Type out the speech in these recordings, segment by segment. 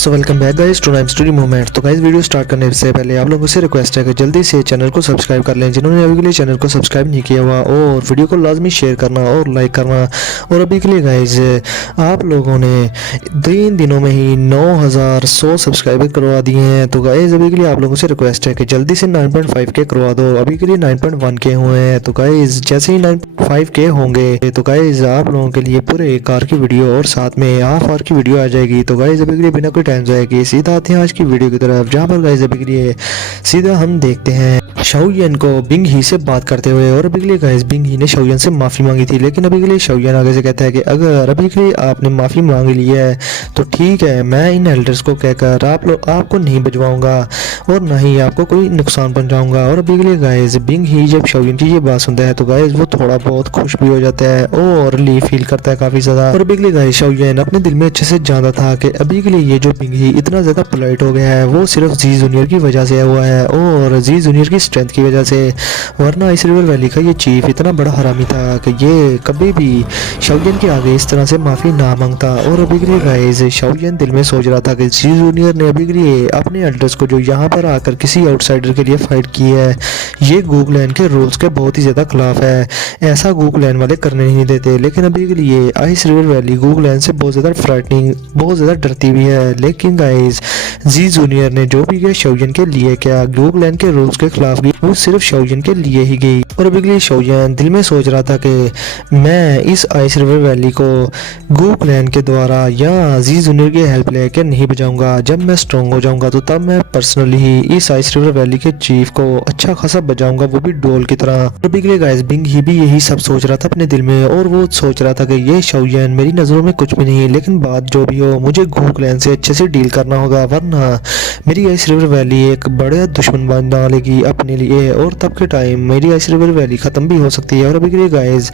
So welcome back guys to Naim story moment. तो guys video start करने से पहले आप लोगों से रिक्वेस्ट है कि जल्दी से चैनल को सब्सक्राइब कर लें जिन्होंने अभी के लिए चैनल को सब्सक्राइब नहीं किया हुआ, और वीडियो को लाजमी शेयर करना और लाइक करना। और अभी के लिए गाइस आप लोगों ने 3 दिनों में ही 9100 सब्सक्राइबर करवा दिए हैं। तो गाइस अभी के लिए आप लोगों से रिक्वेस्ट है कि जल्दी से 9.5 के करवा दो। अभी के लिए 9.1 के हुए हैं। तो गाइस जैसे ही 9.5 के होंगे तो गाइस आप लोगों के लिए पूरे कार की वीडियो और साथ में हाफ आवर की वीडियो आ जाएगी। तो गाइस अभी के लिए बिना कोई टाइम जाएगी सीधा आते हैं आज की वीडियो की तरफ, जहां पर गाइस अभी के लिए सीधा हम देखते हैं शाओयन को बिंग ही से बात करते हुए। और अभी के लिए गाइस बिंग ही ने शाओयन से माफ़ी मांगी थी, लेकिन अभी के लिए शाओयन आगे से कहता है कि अगर अभी के लिए आपने माफ़ी मांग ली है तो ठीक है, मैं इन एल्डर्स को कहकर आपको नहीं बजवाऊंगा और ना ही आपको कोई नुकसान पहुंचाऊंगा। और अभी के लिए गाइस बिंग ही जब शाओयन की ये बात सुनता है तो गाइस वो थोड़ा बहुत खुश भी हो जाता है और रिलीफ फील करता है काफ़ी ज़्यादा। और अभी के लिए गाइस शाओयन अपने दिल में अच्छे से जानता था कि अभी के लिए ये जो बिंग ही इतना ज़्यादा पोलाइट हो गया है वो सिर्फ जी जूनियर की वजह से हुआ है और जी जूनियर की स्ट्रेंथ की वजह से, वरना इस रिवर वैली का ये चीफ इतना बड़ा हरामी था कि ये कभी भी शाओयन के आगे इस तरह से माफ़ी ना मांगता। और अभी के लिए गाइस शाओयन दिल में सोच रहा था कि जी जूनियर ने अभी के लिए अपने एल्डर्स को जो यहाँ पर आकर किसी आउटसाइडर के लिए फाइट की है, ये गूगलैंड के रूल्स के बहुत ही ज़्यादा खिलाफ है। ऐसा गूगलैंड वाले करने नहीं देते, लेकिन अभी के लिए आइस रिवर वैली गूगलैंड से बहुत ज़्यादा फ्राइटनिंग, बहुत ज़्यादा डरती भी है। लेकिन गाइस जी जूनियर ने जो भी किया शाओयन के लिए क्या, गूगलैंड के रूल्स के खिलाफ गई, वो सिर्फ शाओयन के लिए ही गई। और अभी के लिए शाओयन दिल में सोच रहा था कि मैं इस आइस रिवर वैली को गूगलैंड के द्वारा या जी जूनियर की हेल्प लेकर नहीं बचाऊंगा। जब मैं स्ट्रॉन्ग हो जाऊंगा तो तब मैं पर्सनली ही इस आइस रिवर वैली के चीफ को अच्छा खासा बचाऊंगा, वो भी डोल की तरह। अभी के लिए गाइस बिंग ही भी यही सब सोच रहा था अपने दिल में, और वो सोच रहा था कि ये शाओयन मेरी नज़रों में कुछ भी नहीं, लेकिन बात जो भी हो मुझे गूगलैंड से अच्छे से डील करना होगा, वरना मेरी आइस रिवर वैली एक बड़ा दुश्मन बन डालेगी अपने लिए, और तब के टाइम मेरी आइस रिवर वैली ख़त्म भी हो सकती है। और अभी के लिए गाइस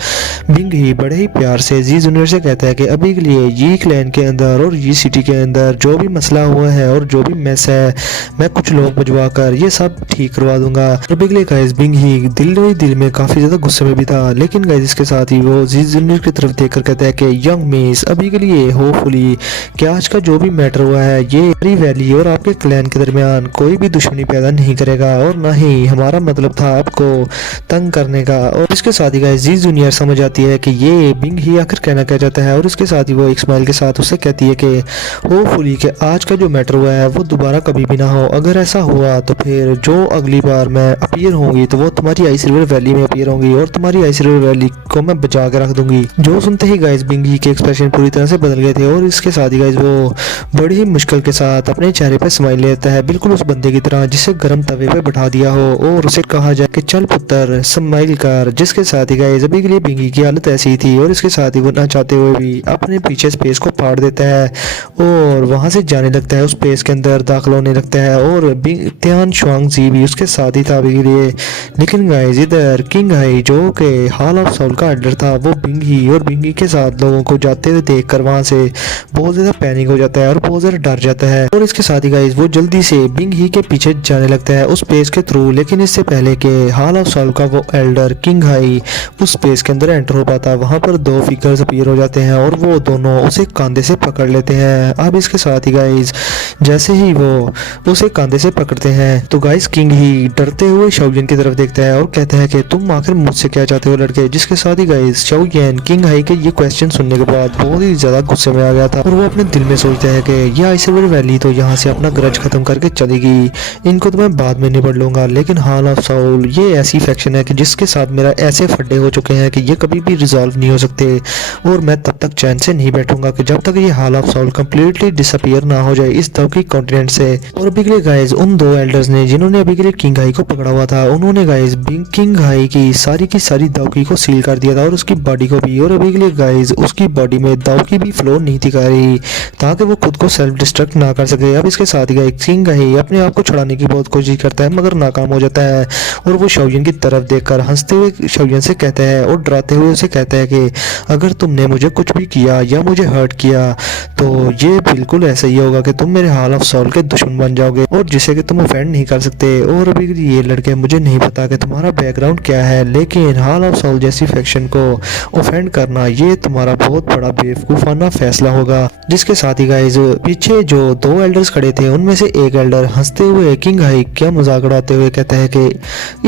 बिंग ही बड़े ही प्यार से जी जूनियर से कहता है कि अभी के लिए ये क्लैन के अंदर और ये सिटी के अंदर जो भी मसला हुआ है और जो भी मैस है, मैं कुछ लोग भिजवा कर ये सब ठीक करवा दूंगा। अभी के लिए गाइस बिंग ही दिल में काफ़ी ज़्यादा गुस्से में भी था, लेकिन गाइस इसके साथ ही वो जी जूनियर की तरफ देखकर कहता है कि यंग मिस, अभी के लिए होपफुली कि आज का जो भी मैटर हुआ है ये हरी वैली और आपके क्लैन के दरमियान कोई भी दुश्मनी पैदा नहीं करेगा, और ना ही हमारा मतलब था आपको तंग करने का। और इसके साथ ही गाइस जी जूनियर समझ आती है कि ये बिंग ही आखिर कहना क्या चाहता है, और इसके साथ ही वो एक स्माइल के साथ उससे कहती है कि होपफुली कि आज का जो मैटर हुआ है वो दोबारा कभी भी ना हो। अगर ऐसा हुआ तो फिर जो अगली बार मैं अपीयर होंगी तो वो तुम्हारी आइस रिवर वैली में अपीयर होंगी और तुम्हारी आइस रिवर वैली को मैं बचा के रख दूंगी। जो सुनते ही गाइस बिंग ही के एक्सप्रेशन पूरी तरह से बदल गए थे, और इसके साथ ही गाइस वो बड़ी ही मुश्किल के साथ अपने चेहरे पे स्माइल लेता है, बिल्कुल उस बंदे की तरह जिसे गर्म तवे पे बैठा दिया हो और उसे कहा जाए कि चल पुत्र स्माइल कर। जिसके साथ ही गाइस अभी के लिए बिंगी की हालत ऐसी थी, और इसके साथ ही वो ना चाहते हुए भी अपने पीछे स्पेस को फाड़ देता है और वहां से जाने लगता है, उस स्पेस के अंदर दाखिल होने लगता है। और त्यान शुआंग जी भी उसके साथ ही था अभी के लिए। लेकिन गाइस इधर किंग हाई जो कि हॉल ऑफ सोल का एल्डर था, वो बिंगी और बिंगी के साथ लोगों को जाते हुए देखकर वहां से बहुत ज्यादा पैनिक हो जाता है और बहुत ज्यादा डर जाता है। और इसके साथ ही गाइस वो जल्दी से बिंग ही के पीछे जाने लगता है उस स्पेस के थ्रू, लेकिन इससे पहले के हॉल ऑफ सोल का वो एल्डर किंग हाई उस स्पेस के अंदर एंटर हो पाता, वहां पर 2 फिगर्स अपीयर हो जाते हैं और वो दोनों उसे कंधे से पकड़ लेते हैं। अब इसके साथ ही गाइस जैसे ही वो उसे कंधे से पकड़ते हैं तो गाइस किंग ही डरते हुए शाओयन की तरफ देखता है और कहता है कि तुम आखिर मुझसे क्या चाहते हो लड़के। जिसके साथ ही गाइस शाओयन किंग हाई के ये क्वेश्चन सुनने के बाद बहुत ही ज्यादा गुस्से में आ गया था, और वो अपने दिल में सोचता है कि ये आइस रिवर वैली तो यहाँ से अपना ग्रज खत्म करके चलेगी, इनको तो मैं बाद में निपट लूंगा, लेकिन हॉल ऑफ सोल ये ऐसी फैक्शन है कि जिसके साथ मेरा ऐसे फड्डे हो चुके हैं कि ये कभी भी रिजॉल्व नहीं हो सकते, और मैं तब तक चैन से नहीं बैठूंगा कि जब तक ये hall of soul completely disappear ना हो जाए इस दौकी कॉन्टिनेंट से। और अभी के लिए गाइस उन 2 एल्डर्स ने जिन्होंने अभी के लिए किंग हाई को पकड़ा हुआ था, उन्होंने गाइस किंग हाई की सारी दावकी को सील कर दिया था और उसकी बॉडी को भी। और अभी के लिए गाइस उसकी बॉडी में दावकी भी फ्लो नहीं थी कर रही ताकि वो खुद को सेल्फ डिस्ट्रक्ट ना कर सके। अब इसके साथ ही गाइस किंग हाई अपने आप को छुड़ाने की बहुत कोशिश करता है मगर नाकाम हो जाता है, और वो शाओयन की तरफ देखकर हंसते हुए शाओयन से कहता है और डराते हुए उसे कहता है कि अगर तुमने मुझे कुछ भी किया या मुझे हर्ट किया तो ये बिल्कुल ऐसा ही होगा कि तुम मेरे हॉल ऑफ सोल के दुश्मन बन जाओगे, और जिसे कि तुम ऑफेंड नहीं कर सकते। और अभी ये लड़के मुझे नहीं पता कि तुम्हारा बैकग्राउंड क्या है, लेकिन हॉल ऑफ सोल जैसी फैक्शन को ऑफेंड करना ये तुम्हारा बहुत बड़ा बेवकूफाना फैसला होगा। जिसके साथ ही गाइस पीछे जो 2 एल्डर्स खड़े थे उनमें से एक एल्डर हंसते हुए किंग हाई क्या मजाक उड़ाते हुए कहता है कि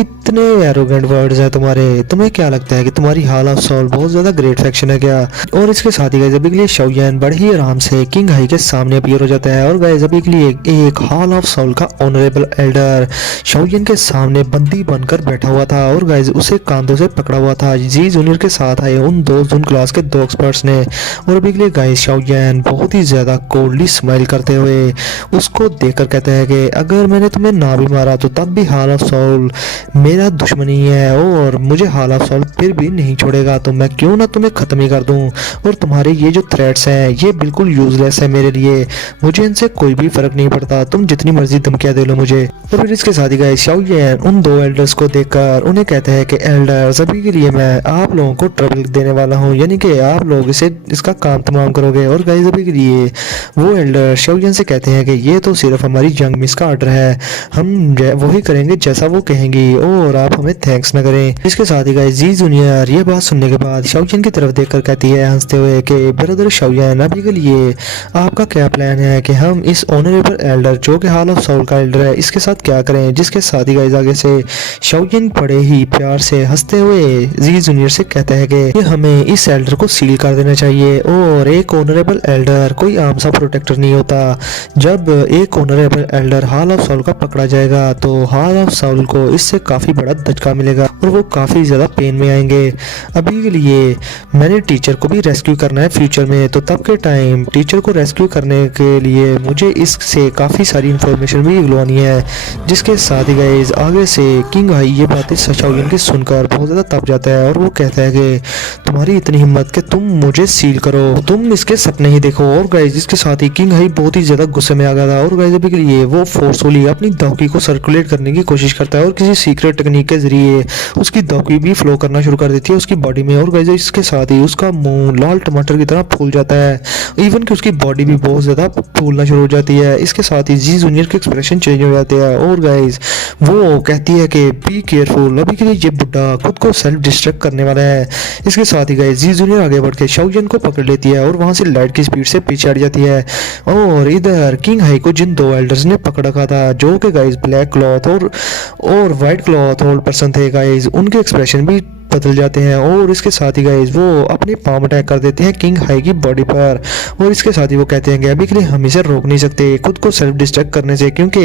इतने एरोगेंट वर्ड्स हैं तुम्हारे, तुम्हें क्या लगता है कि तुम्हारी हॉल ऑफ सोल बहुत ज्यादा ग्रेट फैक्शन है क्या। और इसके साथ ही गाइस अभी के लिए शाओयान बड़े ही आराम से किंग हाई के सामने अपीयर हो जाता है और गाइस अभी के लिए एक हॉल ऑफ सोल का ऑनरेबल एल्डर शाओयान के सामने बंदी बनकर बैठा हुआ था और गाइस उसे कांधों से पकड़ा हुआ था जी जूनियर के साथ आए उन दो जून क्लास के 2 एक्सपर्ट्स ने। और अभी के लिए गाइस शाओयान बहुत ही ज्यादा कोल्डली स्माइल करते हुए उसको देखकर कहता है कि अगर मैंने तुम्हें ना भी मारा तो तब भी हॉल ऑफ सोल मेरा दुश्मन ही है और मुझे हॉल ऑफ सोल फिर भी नहीं छोड़ेगा, तो मैं क्यों ना तुम्हें खत्म ही कर दूं। और तुम्हारे ये जो थ्रेट्स हैं ये बिल्कुल यूजलेस है मेरे लिए, मुझे इनसे कोई भी फर्क नहीं पड़ता, तुम जितनी मर्जी धमकियां दे लो मुझे। और फिर इसके साथ ही गाइस शाओयान उन 2 एल्डर्स को देखकर उन्हें कहता है कि एल्डर्स अभी के लिए मैं आप लोगों को ट्रबल देने वाला हूँ, यानी कि आप लोग इसका काम तमाम करोगे। और गाइस अभी के लिए वो एल्डर शाओयान से कहते हैं कि ये तो सिर्फ हमारी जंग मिस का ऑर्डर है, हम वही करेंगे जैसा वो कहेंगी और आप हमें थैंक्स ना करें। इसके साथ ही गाइस जी जूनियर ये बात सुनने के बाद शाओयान की तरफ देखकर कहती है हंसते हुए कि ब्रदर शाओयान अभी के लिए आपका क्या प्लान है कि हम इस ऑनरेबल एल्डर जो कि हॉल ऑफ सोल का एल्डर है इसके साथ क्या करें। जिसके साथ ही गाइस आगे से शाओयान बड़े ही प्यार से हंसते हुए जी जूनियर से कहता है कि हमें इस एल्डर को सील कर देना चाहिए और एक ऑनरेबल एल्डर कोई आम सा प्रोटेक्टर नहीं होता। जब एक honourable elder hall of soul का पकड़ा जाएगा तो हॉल ऑफ सोल को इससे काफी बड़ा धक्का मिलेगा और वो काफी ज्यादा पेन में आएंगे। अभी के लिए मैंने टीचर को भी रेस्क्यू करना है फ्यूचर में, तो तब के टाइम टीचर को रेस्क्यू करने के लिए मुझे इससे काफी सारी इंफॉर्मेशन भी उगलवानी है। जिसके साथ ही गाइस आगे से किंग हाई ये बातें शाओयान की सुनकर बहुत ज्यादा तप जाता है और वो कहता है कि तुम्हारी इतनी हिम्मत कि तुम मुझे सील करो, तुम इसके सपने ही देखो। और गाइस इसके साथ ही किंग हाई बहुत ही ज्यादा गुस्से में आ गया था और गाइस अभी के लिए वो फोर्सफुली अपनी दौकी को सर्कुलेट करने की कोशिश करता है और किसी सीक्रेट टेक्निक के जरिए उसकी दौकी भी फ्लो करना शुरू कर देती है उसकी बॉडी में। और गाइस इसके साथ ही उसका मुंह लाल टमाटर की तरह फूल जाता है, इवन कि उसकी बॉडी भी बहुत ज्यादा फूलना शुरू हो जाती है। इसके साथ ही जी जूनियर के एक्सप्रेशन चेंज हो जाते हैं और गाइस वो कहती है कि बी केयरफुल, अभी के लिए ये बुड्ढा खुद को सेल्फ डिस्ट्रक्ट करने वाला है। इसके साथ ही गाइस जी जूनियर आगे बढ़ के शाओयान को पकड़ लेती है और वहां से लाइट की स्पीड से पीछे हट जाती है। और इधर किंग हाई को जिन 2 एल्डर्स ने पकड़ रखा था जो कि गाइस ब्लैक क्लॉथ और व्हाइट क्लॉथ ओल्ड पर्सन थे गाइस, उनके एक्सप्रेशन भी बदल जाते हैं और इसके साथ ही गाइस वो अपने पाम अटैक कर देते हैं किंग हाई की बॉडी पर। और इसके साथ ही वो कहते हैं कि अभी के लिए हम इसे रोक नहीं सकते खुद को सेल्फ डिस्ट्रक्ट करने से, क्योंकि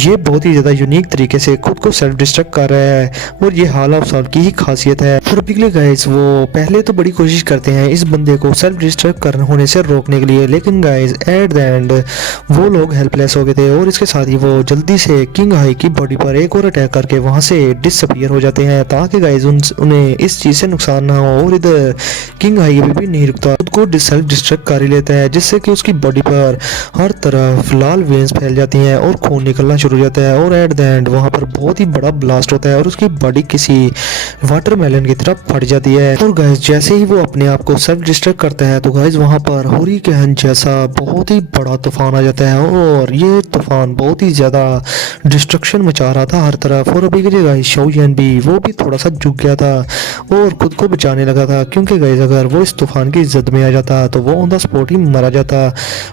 ये बहुत ही ज्यादा यूनिक तरीके से खुद को सेल्फ डिस्ट्रक्ट कर रहा है और ये हॉल ऑफ सोल की ही खासियत है। और अभी के लिए गाइस वो पहले तो बड़ी कोशिश करते हैं इस बंदे को सेल्फ डिस्ट्रक्ट करने होने से रोकने के लिए, लेकिन गाइस एट द एंड वो लोग हेल्पलेस हो गए थे और इसके साथ ही वो जल्दी से किंग हाई की बॉडी पर एक और अटैक करके वहां से डिसअपीयर हो जाते हैं ताकि गाइस उन्हें इस चीज से नुकसान ना हो। और इधर किंग हाई अभी भी नहीं रुकता, खुद को सेल्फ डिस्ट्रक्ट कर ही लेता है जिससे कि उसकी बॉडी पर हर तरफ लाल वेन्स फैल जाती हैं और खून निकलना शुरू हो जाता है। और एट द एंड वहां पर बहुत ही बड़ा ब्लास्ट होता है और उसकी बॉडी किसी वाटरमेलन की तरफ फट जाती है। और गाइस जैसे ही वो अपने आप को सेल्फ डिस्ट्रक्ट करता है तो गाइस वहां पर हुरिकेन जैसा बहुत ही बड़ा तूफान आ जाता है और ये तूफान बहुत ही ज्यादा डिस्ट्रक्शन मचा रहा था हर तरफ। और अभी के लिए गाइस शाओयान भी वो भी थोड़ा सा झुक गया था और खुद को बचाने लगा था, क्योंकि गाइस अगर वो इस तूफान की जद में आ जाता तो वो ऑन द स्पॉट ही मारा जाता।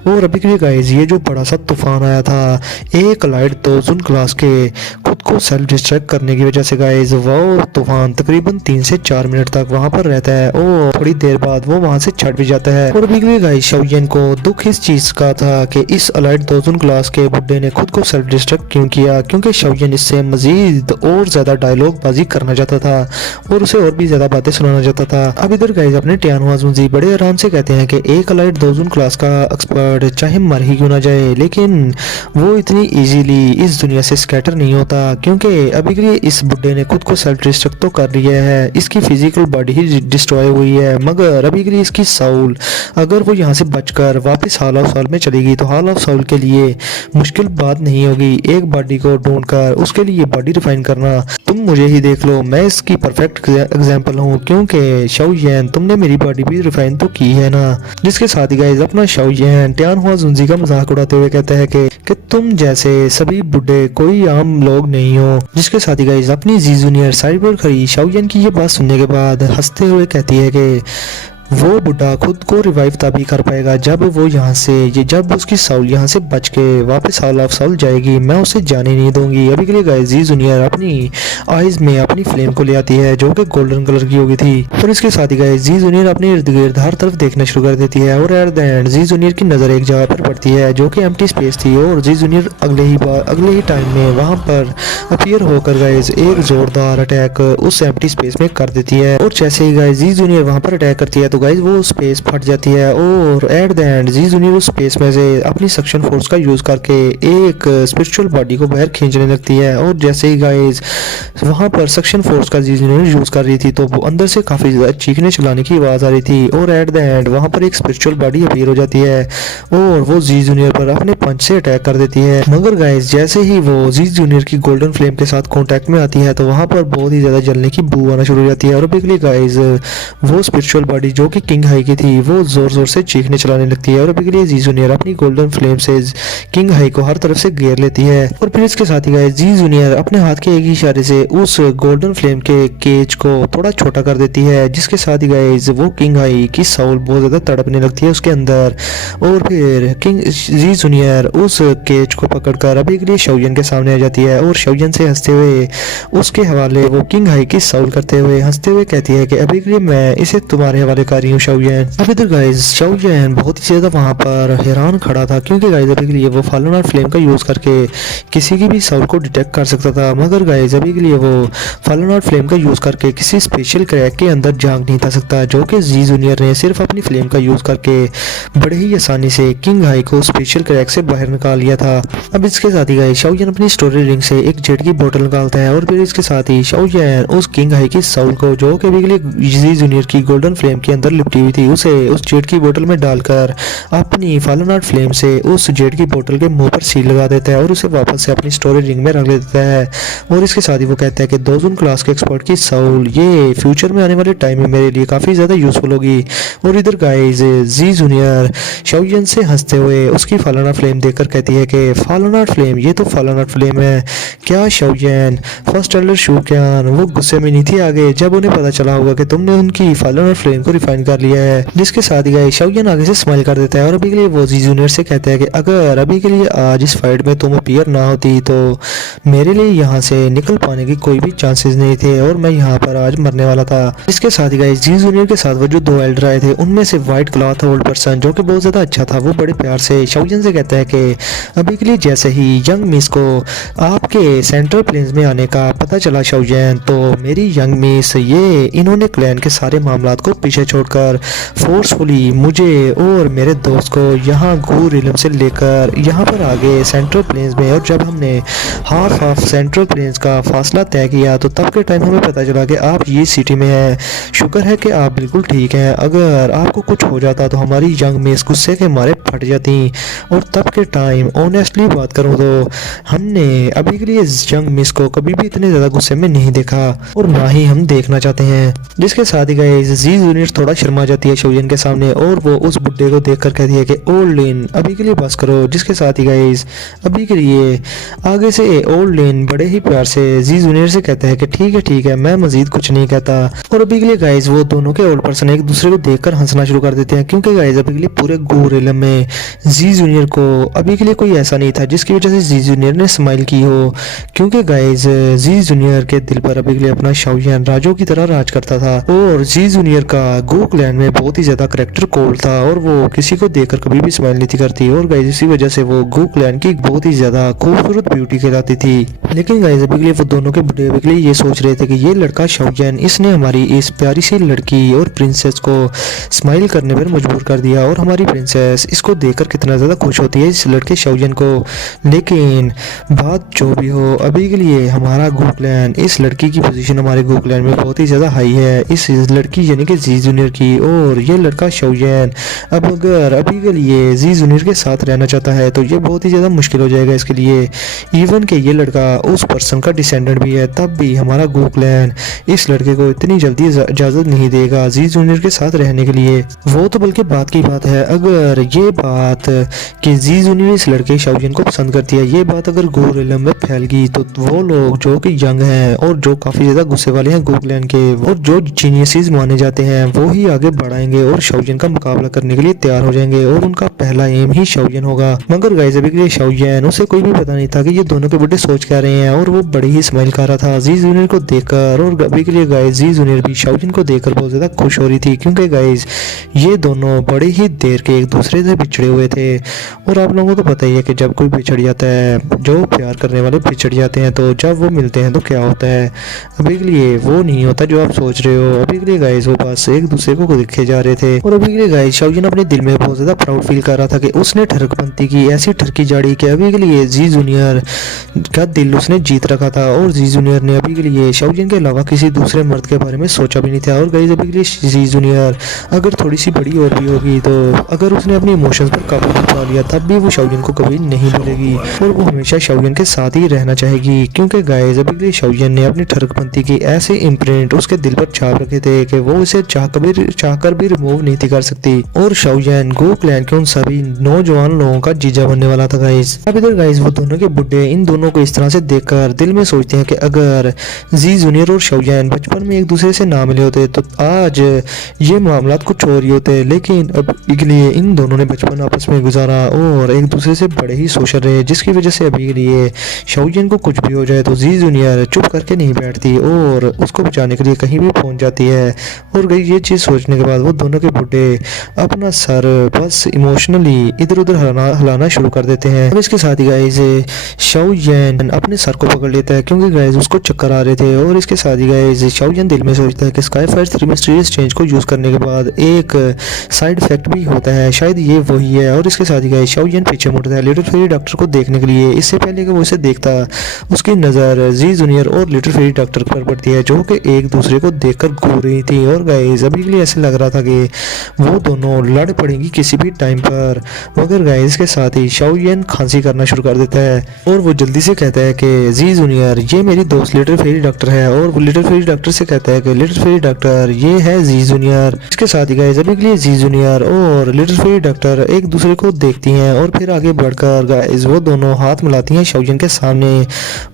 और अभी के लिए गाइस ये जो बड़ा सा तूफान आया था एक लाइट तो जुन क्लास के खुद को सेल्फ डिस्ट्रैक्ट करने की वजह से गाइस वो तूफान तकरीबन 3 से 4 मिनट तक वहां पर रहता है और थोड़ी देर बाद वो वहां से छट भी जाता है। और अभी के लिए गाइस शाओयान को दुख इस चीज का था कि इस अलाइट दोजुन क्लास के बुड्ढे ने खुद को सेल्फ डिस्ट्रक्ट क्यों किया, क्योंकि शाओयान इससे मजीद और ज्यादा डायलॉग बाजी करना चाहता था और उसे और भी ज्यादा बातें सुनाना चाहता था। अब इधर गाइस अपने टियानहुआ जुनजी बड़े आराम से कहते हैं कि एक अलाइट दोजुन क्लास का एक्सपर्ट चाहे मर ही क्यों ना जाए लेकिन वो इतनी इजीली इस दुनिया से स्कैटर नहीं होता, क्योंकि अभी के लिए इस बुड्ढे ने खुद को सेल्फ डिस्ट्रक्ट तो कर लिया है, इसकी फिजिकल बॉडी ही डिस्ट्रॉय हुई है, मगर अभी के लिए इसकी साउल अगर वो यहाँ से बचकर वापस हॉल ऑफ सोल में चलेगी तो हॉल ऑफ सोल के लिए मुश्किल बात नहीं होगी एक बॉडी को ढूंढकर उसके लिए बॉडी रिफाइन करना। तुम मुझे ही देख लो, मैं इसकी परफेक्ट एग्जांपल हूँ, क्योंकि शाओयान तुमने मेरी बॉडी भी रिफाइन तो की है ना। जिसके साथ ही गाइस अपना शाओयान टियानहुआ जुनजी का मजाक उड़ाते हुए कहता है कि तुम जैसे सभी बुड्ढे कोई आम लोग नहीं हो। जिसके साथ ही गाइस अपनी जी जूनियर साइड पर खड़ी शाओयान की ये बात सुनने के बाद हंसते हुए कहती है कि वो बुढ़ा खुद को रिवाइव तभी कर पाएगा जब वो यहाँ से जब उसकी साउल यहाँ से बच के वापस हॉल ऑफ साउल जाएगी। मैं उसे जाने नहीं दूंगी। अभी के लिए गाइस जी जूनियर अपनी आइज में अपनी फ्लेम को ले आती है जो कि गोल्डन कलर की होगी थी, और इसके साथ ही गाइस जी जूनियर अपने इर्द गिर्द हर तरफ देखना शुरू कर देती है। और एट द एंड जी जूनियर की नजर एक जगह पर पड़ती है जो कि एम्प्टी स्पेस थी, और जी जूनियर अगले ही टाइम में वहां पर अपीयर होकर गाइस एक जोरदार अटैक उस एम्प्टी स्पेस में कर देती है। और जैसे ही गाइस जी जूनियर वहां पर अटैक करती है तो गाइस वो स्पेस फट जाती है, और एट द एंड जी जूनियर उस स्पेस में से अपनी सक्शन फोर्स का यूज करके एक स्पिरिचुअल बॉडी को बाहर खींचने लगती है। और जैसे ही गाइस वहां पर सक्शन फोर्स का जी जूनियर यूज कर रही थी तो वो अंदर से काफी ज्यादा चीखने चिल्लाने की आवाज आ रही थी, और एट द एंड वहां पर एक स्पिरिचुअल बॉडी अपीयर हो जाती है और वो जी जूनियर पर अपने पंच से अटैक कर देती है। मगर गाइस जैसे ही वो जी जूनियर की गोल्डन फ्लेम के साथ कांटेक्ट में आती है तो वहां पर बहुत ही ज्यादा जलने की बू आना शुरू हो जाती है। और बेसिकली गाइस वो स्पिरिचुअल बॉडी जो कि किंग हाई की थी वो जोर जोर से चीखने चलाने लगती है, और बेसिकली जी जूनियर अपनी गोल्डन फ्लेम से किंग हाई को हर तरफ से घेर लेती है। और फिर इसके साथ ही गाइस जी जूनियर अपने हाथ के एक ही इशारे से उस गोल्डन फ्लेम के केज को थोड़ा छोटा कर देती है, जिसके साथ ही गाइस वो किंग हाई की साउल बहुत ज्यादा तड़पने लगती है उसके अंदर। और फिर किंग जी जूनियर उस केज को पकड़कर अभी के लिए शाओयन के सामने आ जाती है, और शाओयन से हंसते हुए उसके हवाले वो किंग हाई की साउल करते हुए हंसते हुए कहती है कि अभी के लिए मैं इसे तुम्हारे हवाले कर रही हूँ शाओयन। अब इधर गाइस शाओयन बहुत ही ज्यादा वहां पर हैरान खड़ा था, क्योंकि गाइस अभी के लिए वो फॉलन आर्ट फ्लेम का यूज करके किसी की भी साउल को डिटेक्ट कर सकता था, मगर गाइस अभी के लिए वो फॉलन आर्ट फ्लेम का यूज करके किसी स्पेशल क्रैक के अंदर झांक नहीं था सकता, जो कि जी जूनियर ने सिर्फ अपनी फ्लेम का यूज करके बड़े ही आसानी से किंग हाई को स्पेशल क्रैक से बाहर निकाल लिया था। अब इसके साथ ही गाइस शाओयन अपनी स्टोरी रिंग से एक जेट की बोतल निकालता है, और फिर इसके साथ ही शाओयन उस किंग हाई की साउल को जो कि अभी के लिए जी जूनियर की गोल्डन फ्लेम के अंदर लिपटी हुई थी उसे उस जेट की बोतल में डालकर अपनी फॉलन आर्ट फ्लेम से उस जेट की बोतल के मुंह पर सील लगा देता है और उसे वापस से अपनी स्टोरी रिंग में रख देता है। और इसके साथ ही वो कहता है कि दोजून क्लास के एक्सपर्ट की साउल ये फ्यूचर में आने वाले टाइम में मेरे लिए काफी ज्यादा यूजफुल होगी। और इधर गाइस जी जूनियर शाओयन से हंसते हुए उसकी फॉलन आर्ट फ्लेम देखकर कहती है कि फॉलन आर्ट फ्लेम, ये तो फॉलन आर्ट फ्लेम है क्या शाओयन? फर्स्ट एल्डर शूक्यान वो गुस्से में नहीं थी आगे जब उन्हें पता चला होगा कि तुमने उनकी फॉलन आर्ट फ्लेम को रिफाइन कर लिया है। जिसके साथ ही गाइस शाओयन आगे से स्माइल कर देता है, और अभी के लिए वो जी जूनियर से कहता है कि अगर अभी के लिए आज इस फाइट में तुम अपीयर ना होती तो मेरे लिए यहाँ से निकल पाने की कोई भी चांसेस नहीं थे, और मैं यहाँ पर आज मरने वाला था। इसके साथ ही गाइस जी जूनियर के साथ वो जो दो एल्डर आए थे उनमें से व्हाइट क्लॉथ ओल्ड पर्सन जो कि बहुत ज्यादा अच्छा था वो बड़े प्यार से शाओयन से कहता है कि अभी के लिए जैसे ही यंग मिस को आपके सेंट्रल प्लेन्स में आने का पता चला शाओयन, तो मेरी यंग मिस ये इन्होंने क्लैन के सारे मामलात को पीछे छोड़कर फोर्सफुली मुझे और मेरे दोस्त को यहाँ गू रिलम से लेकर यहाँ पर आगे सेंट्रल प्लेन्स में, और जब हमने हाफ ऑफ सेंट्रल प्लेन्स का फासला तय किया तो तब के टाइम हमें पता चला कि आप ये सिटी में हैं। शुक्र है कि आप बिल्कुल ठीक हैं, अगर आपको कुछ हो जाता तो हमारी यंग मिस गुस्से के मारे फट जाती। और तब के टाइम ऑनेस्टली बात करूं तो हमने अभी के लिए यंग मिस को कभी भी इतने ज्यादा गुस्से में नहीं देखा, और ना ही हम देखना चाहते हैं। जिसके साथ ही गाइस जी जूनियर थोड़ा शर्मा जाती है शाओयन के सामने, और वो उस बुड्ढे को देखकर कहती है कि ओल्ड लेन अभी के लिए बस करो। जिसके साथ ही गाइस अभी के लिए आगे से ओल्ड लेन बड़े ही प्यार से जी जूनियर से कहता है कि ठीक है मैं मजीद कुछ नहीं कहता। और अभी के लिए गाइस वो दोनों के ओल्ड पर्सन एक दूसरे को देखकर हंसना शुरू कर देते हैं, क्योंकि गाइस अभी के लिए पूरे गू रिलम में जी जूनियर को अभी के लिए कोई ऐसा नहीं था जिसकी वजह से जी जूनियर ने स्माइल की हो, क्योंकि गाइस जी जूनियर के दिल पर अभी के लिए अपना शाओयन राजो की तरह राज करता था, और जी जूनियर का गू क्लैन में बहुत ही ज्यादा करेक्टर कोल्ड था और वो किसी को देखकर कभी भी स्माइल नहीं थी करती, और गाइस इसी वजह से वो गू क्लैन की बहुत ही ज्यादा खूबसूरत ब्यूटी कहलाती थी। लेकिन गाइस अभी के लिए वो दोनों के बुढ़े अभी के लिए ये सोच रहे थे कि ये लड़का शाओयन इसने हमारी इस प्यारी सी लड़की और प्रिंसेस को स्माइल करने पर मजबूर कर दिया, और हमारी प्रिंसेस इसको देखकर कितना ज्यादा खुश होती है इस लड़के शाओयन को। लेकिन बात जो भी हो अभी के लिए हमारा गू क्लैन, इस लड़की की पोजीशन हमारे गू क्लैन में बहुत ही ज्यादा हाई है, इस लड़की यानी कि जी जूनियर की, और ये लड़का शाओयन अब अगर अभी के लिए जी जूनियर के साथ रहना चाहता है तो ये बहुत ही ज्यादा मुश्किल हो जाएगा इसके लिए। इवन के ये लड़का उस पर्सन का डिसेंडेंट भी है, तब भी हमारा गू क्लैन इस लड़के को इतनी जल्दी इजाजत नहीं देगा जी जूनियर के साथ रहने के लिए। वो तो बल्कि बात की बात है, अगर ये बात कि जी जूनियर इस लड़के शाओयन को पसंद करती है ये बात अगर गू रिलम में फैल गई तो वो लोग जो कि यंग हैं और जो काफी ज्यादा गुस्से वाले हैं गू क्लैन के, और जो जीनियसेस माने जाते हैं वो ही ही आगे बढ़ाएंगे और शाओयन का मुकाबला करने के लिए तैयार हो जाएंगे और उनका पहला एम ही शाओयन होगा। मगर गाइस अभी के लिए शाओयन, उसे कोई भी पता नहीं था कि ये दोनों के बुड्ढे सोच क्या रहे हैं और वो बड़ी ही स्माइल कर रहा था जी जूनियर को देखकर। और अभी के लिए गाइस जी जूनियर भी शाओयन को देखकर बहुत ज्यादा खुश हो रही थी, क्योंकि गाइस ये दोनों बड़े ही देर के एक दूसरे से बिछड़े हुए थे। और आप लोगों को पता ही है कि जब कोई बिछड़ जाता है, जो प्यार करने वाले बिछड़ जाते हैं, तो जब वो मिलते हैं तो क्या होता है। अभी के लिए वो नहीं होता जो आप सोच रहे हो। अभी के लिए गाइस वो बस एक दूसरे को देखे जा रहे थे। और अभी के लिए गाइस शाओयन अपने दिल में बहुत ज्यादा प्राउड फील कर रहा था कि उसने ठरकपंती की ऐसी ठरकी जाड़ी कि अभी के लिए जी जूनियर का दिल उसने जीत रखा था। और जी जूनियर ने अभी के लिए शाओयन के अलावा किसी दूसरे मर्द के बारे में सोचा भी नहीं था। और गाइस अभी के लिए जी जूनियर अगर थोड़ी सी बड़ी और भी होगी, तो अगर उसने अपनी इमोशंस पर काबू नहीं पा लिया, तब भी वो शाओयन को कभी नहीं भूलेगी और वो हमेशा शाओयन के साथ ही रहना चाहेगी। क्योंकि गाइस अभी के लिए शाओयन ने अपनी ठरकपंती की ऐसे इम्प्रिंट उसके दिल पर छाप रखे थे कि वो उसे चाहकर भी रिमूव नहीं थी कर सकती। और शाओयन गो क्लैन के उन सभी नौजवान लोगों का जीजा बनने वाला था गाइस। अब इधर गाइस वो दोनों के बुड्ढे इन दोनों को इस तरह से देखकर दिल में सोचते हैं कि अगर जी जूनियर और शाओयन बचपन में एक दूसरे से ना मिले होते तो आज ये मामला कुछ और ही होते। लेकिन अब के लिए इन दोनों ने बचपन आपस में गुजारा और एक दूसरे से बड़े ही सोशल रहे, जिसकी वजह से अभी के लिए शाओयन को कुछ भी हो जाए तो जी जूनियर चुप करके नहीं बैठती और उसको बचाने के लिए कहीं भी पहुंच जाती है। और गई ये चीज़ सोचने के बाद वो दोनों के बुड्ढे अपना सर बस इमोशनली इधर उधर हिलाना शुरू कर देते हैं। अब इसके साथ ही गाइस शाओयन अपने सर को पकड़ लेता है, क्योंकि गाइस उसको चक्कर आ रहे थे। और इसके साथ ही गाइस शाओयन दिल में सोचता है कि स्काई फायर 3 मिस्टीरियस चेंज को यूज करने के बाद एक साइड इफेक्ट भी होता है, शायद ये वही है। और इसके साथ ही गाइस शाओयन पीछे मुड़ता है लिटिल फेरी डॉक्टर को देखने के लिए। इससे पहले कि वो इसे देखता, उसकी नज़र जी जूनियर और लिटिल फेरी डॉक्टर पर पड़ती है, जो कि एक दूसरे को देखकर घूर रही थी। और गाइस अभी के लिए ऐसे लग रहा था कि वो दोनों लड़ पड़ेंगी किसी भी टाइम पर। मगर गाइस के साथ ही शाओयन खांसी करना शुरू कर देता है और वो जल्दी से कहता है कि जी जूनियर ये मेरी दोस्त लिटिल फेरी डॉक्टर है। और वो लिटिल फेरी डॉक्टर से कहता है कि लिटिल फेरी डॉक्टर ये है जी जूनियर। इसके साथ ही गाइस अभी के लिए जी जूनियर और लिटिल फेरी डॉक्टर एक दूसरे को देखती हैं और फिर आगे बढ़कर गाइस वो दोनों हाथ मिलाती हैं शाओयन के सामने।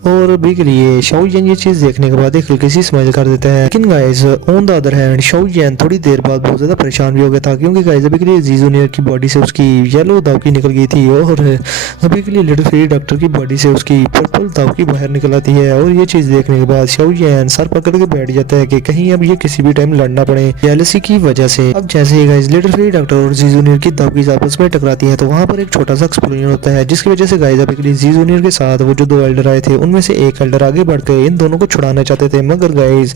और अभी के लिए शाओयन ये चीज देखने के बाद एक हल्की सी स्माइल कर देता है। लेकिन guys on the other hand Shaoyan थोड़ी देर बाद बहुत ज्यादा परेशान भी हो गया था, क्योंकि गाइस अभी के लिए जी जूनियर की बॉडी से उसकी येलो दावकी निकल गई थी और अभी के लिए लिटिल फेरी डॉक्टर की बॉडी से उसकी पर्पल दावकी बाहर निकल आती है। और ये चीज देखने के बाद शाओयन सर पकड़ के बैठ जाता है कि कहीं अब ये किसी भी टाइम लड़ना पड़े जेलसी की वजह से। अब जैसे ही गाइस लिटिल फेरी डॉक्टर और जी जूनियर की दावकी आपस में टकराती है, तो वहां पर एक छोटा सा एक्सप्लोजन होता है, जिसकी वजह से गाइस अभी के लिए जी जूनियर के साथ वो जो 2 एल्डर आए थे उनमें से एक एल्डर आगे बढ़ के इन दोनों को छुड़ाना चाहते थे। मगर गाइस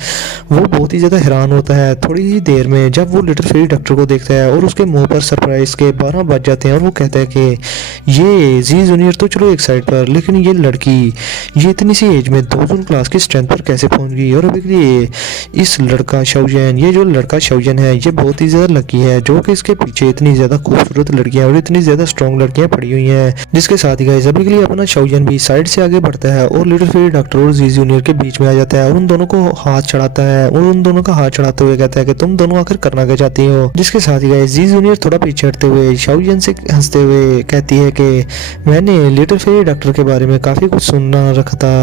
वो बहुत ही ज्यादा हैरान होता है थोड़ी ही देर में जब वो लिटिल फेरी डॉक्टर को देखता है और उसके मुंह पर सरप्राइज के 12 बज जाते हैं। और वो कहता है कि ये जी जूनियर तो चलो एक साइड पर, लेकिन ये लड़की ये इतनी सी एज में 2 जून क्लास की स्ट्रेंथ पर कैसे पहुंच गई। और अभी के लिए इस लड़का शाओयन, ये जो लड़का शाओयन है, ये बहुत ही ज्यादा लकी है जो कि इसके पीछे इतनी ज्यादा खूबसूरत लड़कियां और इतनी ज्यादा स्ट्रॉन्ग लड़कियां पड़ी हुई हैं। जिसके साथ ही गाइस अभी के लिए अपना शाओयन भी साइड से आगे बढ़ता है और लिटिल फेरी डॉक्टर और जी जूनियर के बीच में आ जाता है और उन दोनों को हाथ चढ़ाता है और उन दोनों का हाथ चढ़ाते हुए कहता है कि तुम दोनों आखिर करना क्या चाहती हो। जिसके साथ ही गाइस जी जूनियर थोड़ा पीछे हटते हुए शाओयन से हंसते हुए कहती है कि मैंने लिटिल फेरी डॉक्टर के बारे में काफी कुछ सुनना रखा था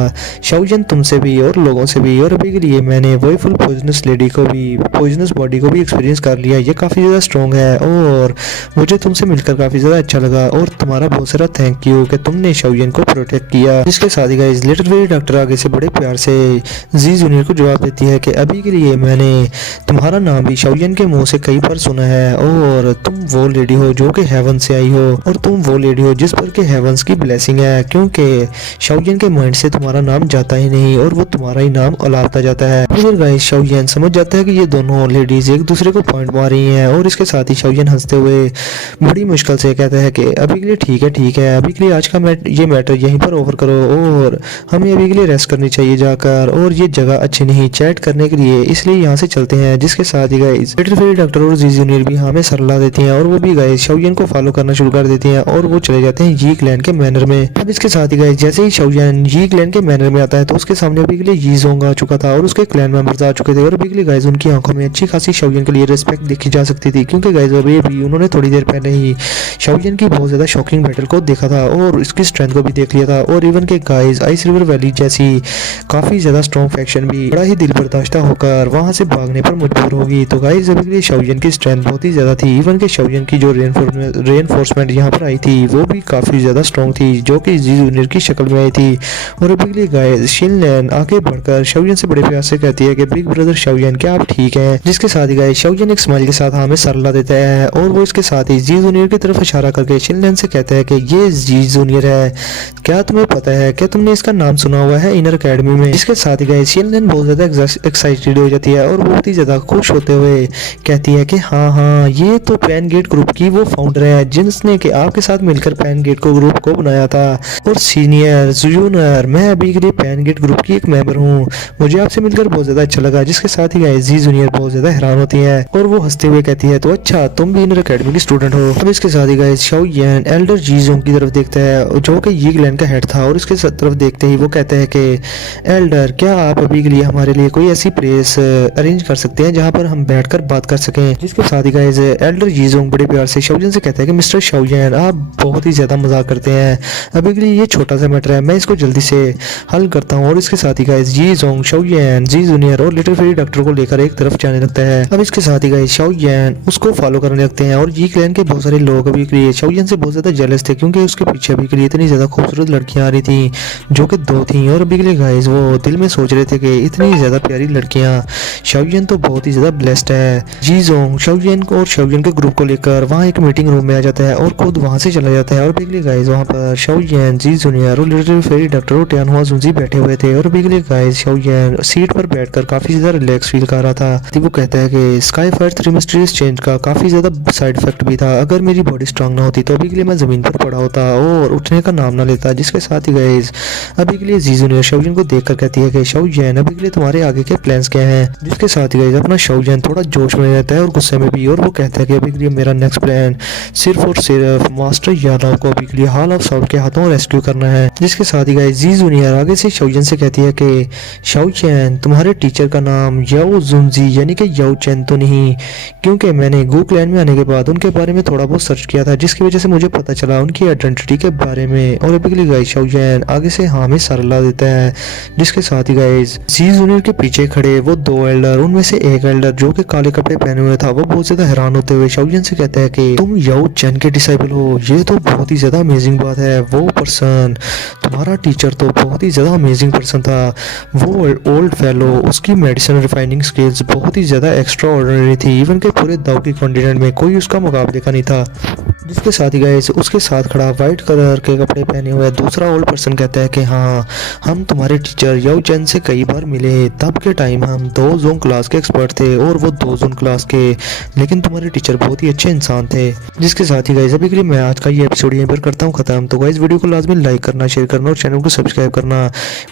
शाओयन, तुमसे भी और लोगों से भी। और अभी के लिए मैंने वही फुल पॉइजनस लेडी को भी, पॉइजनस बॉडी को भी एक्सपीरियंस कर लिया, ये काफी ज्यादा स्ट्रॉन्ग है और मुझे तुमसे मिलकर काफी ज्यादा अच्छा लगा और तुम्हारा बहुत सारा थैंक यू कि तुमने शाओयन को प्रोटेक्ट किया। जिसके साथ ही गाइस लिटिल फेरी डॉक्टर आगे से बड़े प्यार से जी जूनियर को जवाब देती है कि अभी के लिए मैंने तुम्हारा नाम भी शाओयन के मुंह से कई बार सुना है और तुम वो लेडी हो जो कि हेवन से आई हो और तुम वो लेडी हो जिस पर के हेवंस की ब्लेसिंग है, क्योंकि शाओयन के माइंड से तुम्हारा नाम जाता ही नहीं और वो तुम्हारा ही नाम उलाता जाता है। फिर गाइस शाओयन समझ जाता है कि ये दोनों लेडीज एक दूसरे को पॉइंट मार रही हैं और इसके साथ ही शाओयन हंसते हुए बड़ी मुश्किल से कहता है कि अभी के लिए ठीक है, अभी के लिए आज का ये मैटर यहीं पर ओवर करो और हमें अभी के लिए रेस्ट करनी चाहिए जाकर, और ये जगह अच्छी नहीं चैट करने के लिए, इसलिए यहाँ से चलते हैं। जिसके साथ ही गाइस लिटिल फेरी डॉक्टर और जी जूनियर भी हमें सलाह देती हैं और वो भी गाइस शाओयन को फॉलो करना शुरू कर देती हैं और वो चले जाते हैं यी क्लैन के मैनर में। अब इसके साथ ही गाइस जैसे ही शाओयन यी क्लैन के मैनर में आता है तो उसके सामने अभी के लिए यी जोंग आ चुका था और उसके क्लैन मेंबर्स आ चुके थे और अभी के लिए गाइस उनकी आंखों में अच्छी खासी शाओयन के लिए रिस्पेक्ट देखी जा सकती थी, क्योंकि गाइस अभी भी उन्होंने थोड़ी देर पहले ही शाओयन की बहुत ज्यादा शॉकिंग बैटल को देखा था और इसकी स्ट्रेंथ को भी देख लिया था। और इवन के गाइस आइस रिवर वैली जैसी काफी ज्यादा स्ट्रॉन्ग फैक्शन भी बड़ा ही दिल बर्दाश्ता होकर वहां से भागने पर मजबूर होगी। तो गाइस अभी के लिए शाओलियन की स्ट्रेंथ बहुत ही ज़्यादा थी। इवन के शाओलियन की जो रेनफोर्समेंट यहाँ पर आई थी वो भी काफ़ी ज़्यादा स्ट्रॉन्ग थी, जो कि जी जूनियर की शक्ल में आई थी। और अभी के लिए गाइस शिनलैन आगे बढ़कर शाओलियन से बड़े प्यार से कहती है कि बिग ब्रदर शाओलियन क्या आप ठीक हैं, जिसके साथ ही गाइस शाओलियन एक स्माइल के साथ हमें सरला देता है और वो इसके साथ ही जी जूनियर की तरफ इशारा करके शिनलैन से कहता है कि ये जी जूनियर है, क्या तुम्हें पता है, क्या तुमने इसका नाम सुना हुआ है इनर एकेडमी में। इसके साथ ही गाइस शिनलैन बहुत ज़्यादा एक्साइटेड हो जाती है और बहुत ही ज़्यादा खुश होते हुए कहती है कि हाँ ये तो पैन गेट ग्रुप की वो फाउंडर है जिसने कि आपके साथ मिलकर पैन गेट को ग्रुप को बनाया था। और सीनियर जूनियर मैं अभी के लिए पैन गेट ग्रुप की एक मेंबर हूँ, मुझे आपसे मिलकर बहुत ज़्यादा अच्छा लगा। जिसके साथ ही गाइस जी जूनियर बहुत ज़्यादा हैरान होती है और वो हंसते हुए कहती है तो अच्छा तुम भी इनर एकेडमी की स्टूडेंट हो। अब इसके साथ ही गाइस शाओलियन एल्डर जीजोंग की तरफ देखता है जो कि यी क्लैन का हेड था और इसके तरफ देखते ही वो कहता है कि एल्डर क्या आप अभी के लिए हमारे लिए कोई ऐसी प्लेस अरेंज कर सकते हैं जहाँ पर हम बैठकर बात कर सकें। जिसके साथ ही गाइस एल्डर जीजोंग बड़े प्यार से शाओलियन से कहता है कि मिस्टर शाओलियन आप बहुत ही ज़्यादा मजाक करते हैं, अभी के लिए ये छोटा सा मैटर है, मैं इसको जल्दी से हल करता हूँ। और इसके साथ ही गाइस जीजोंग शाओलियन जी जूनियर और लिटिल फेरी डॉक्टर को लेकर एक तरफ जाने लगता है। अब इसके साथ ही गाइस शाओलियन उसको फॉलो करने लगते हैं और यी क्लैन के बहुत सारे लोग अभी के लिए शाओलियन से बहुत ज़्यादा जेलस थे क्योंकि उसके पीछे अभी के लिए इतनी ज़्यादा खूबसूरत लड़कियां आ रही थी जो कि 2 थी। और अभी के लिए गाइस वो दिल में सोच रहे थे कि इतनी ज़्यादा प्यारी लड़कियां, शाओलियन तो बहुत ही ज़्यादा ब्लेस्ड है। जीजोंग शाओलियन को और शाओलियन के ग्रुप को लेकर वहाँ एक मीटिंग रूम में आ जाता है और खुद वहाँ से चला जाता है। और अभी के लिए गाइस वहाँ पर शाओलियन जी जूनियर और लिटिल फेरी डॉक्टर और टियानहुआ जुंजी बैठे हुए थे। और अभी के लिए गाइस शाओलियन सीट पर बैठकर काफ़ी ज़्यादा रिलैक्स फील कर रहा था। वो कहता है कि स्काई फायर 3 मिस्टीरियस चेंज का काफ़ी ज़्यादा साइड इफेक्ट भी था, अगर मेरी बॉडी स्ट्रांग ना होती तो अभी के लिए मैं ज़मीन पर पड़ा होता और उठने का नाम ना लेता। जिसके साथ ही गाइस अभी के लिए जी जूनियर शाओलियन को देखकर कहती है कि शाओलियन अभी के लिए तुम्हारे आगे के प्लान्स क्या हैं। जिसके साथ ही गाइस अपना शाओलियन थोड़ा जोश में रहता है और गुस्से में भी, और वो कहता है कि अभी के लिए मेरा नेक्स्ट प्लान सिर्फ और सिर्फ मास्टर यादव को अभी के लिए हॉल ऑफ साउथ के हाथों रेस्क्यू करना है। जिसके साथ ही गाइस जी जूनियर आगे से शाओलियन से कहती है कि शाओलियन तुम्हारे टीचर का नाम याओ जुंजी यानी कि याओ चेन तो नहीं, क्योंकि मैंने गू क्लैन में आने के बाद उनके बारे में थोड़ा बहुत सर्च किया था जिसकी वजह से मुझे पता चला उनकी आइडेंटिटी के बारे में। और अभी के लिए गाइस शाओलियन आगे से हाँ में सरला देता है। जिसके साथ ही गाइस जी जूनियर के पीछे खड़े वो 2 एल्डर, उनमें से एक एल्डर जो कि काले कपड़े पहने हुए था वो बहुत ज्यादा हैरान होते हुए शाओलियन से कहता है कि तुम याओ चेन के डिसाइबल हो, ये तो बहुत ही ज्यादा अमेजिंग बात है। वो पर्सन तुम्हारा टीचर तो बहुत ही ज्यादा अमेजिंग पर्सन था, वो ओल्ड फेलो, उसकी मेडिसिन रिफाइनिंग स्किल्स बहुत ही ज्यादा एक्स्ट्रा ऑर्डिनरी थी, इवन के पूरे दाव की कॉन्टिनेंट में कोई उसका मुकाबले का नहीं था। जिसके साथ ही गाइस उसके साथ खड़ा वाइट कलर के कपड़े पहने हुए दूसरा ओल्ड पर्सन कहता है कि हाँ हम तुम्हारे टीचर याओ चेन से कई बार मिले, तब के टाइम हम 2 जोन क्लास के एक्सपर्ट थे और वो 2 जोन क्लास के, लेकिन तुम्हारे टीचर बहुत ही अच्छे इंसान थे। जिसके साथ ही गाइस अभी के लिए मैं आज का ये एपिसोड यहीं पर करता हूँ खत्म। तो गाइस वीडियो को लाजमी लाइक करना, शेयर करना और चैनल को सब्सक्राइब करना।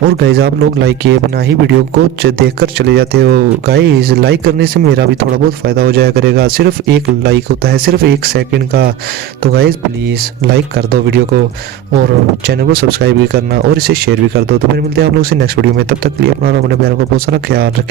और गाइस आप लोग लाइक किए बिना ही वीडियो को देखकर चले जाते हो। गाइस लाइक करने से मेरा भी थोड़ा बहुत फायदा हो जाया करेगा, सिर्फ एक लाइक होता है, सिर्फ 1 सेकंड का। तो गाइस प्लीज़ लाइक कर दो वीडियो को और चैनल को सब्सक्राइब भी करना और इसे शेयर भी कर दो। तो फिर मिलते हैं आप लोगों से नेक्स्ट वीडियो में, तब तक के लिए अपना और अपने प्यारों का बहुत सारा ख्याल रखें।